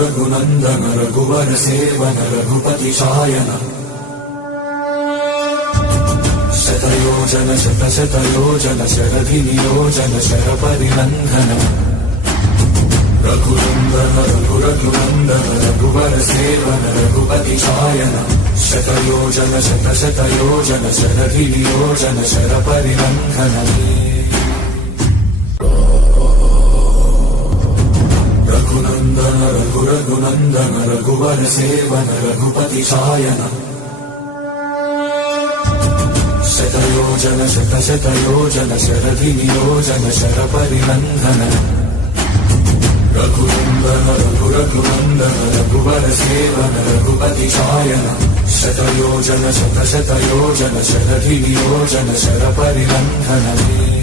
Raghunandan Raghubar seven Raghupati Shayan शतयोजन शतशतयोजन शरधिनियोजन शरपरिनन्दन Raghunandan Raghunandan Raghubar seven Raghupati Shayan शतयोजन शतशतयोजन शरधिनियोजन शरपरिनन्दन Raghunandan Raghunandan Raghubar seven Raghupati Shayan शतयोजन शतशतयोजन शरधिनियोजन शरपरिनन्दन Raghunandan Raghunandan Raghubar seven Raghupati Shayan शतयोजन शतशतयोजन शरधिनियोजन शरपरिनन्दन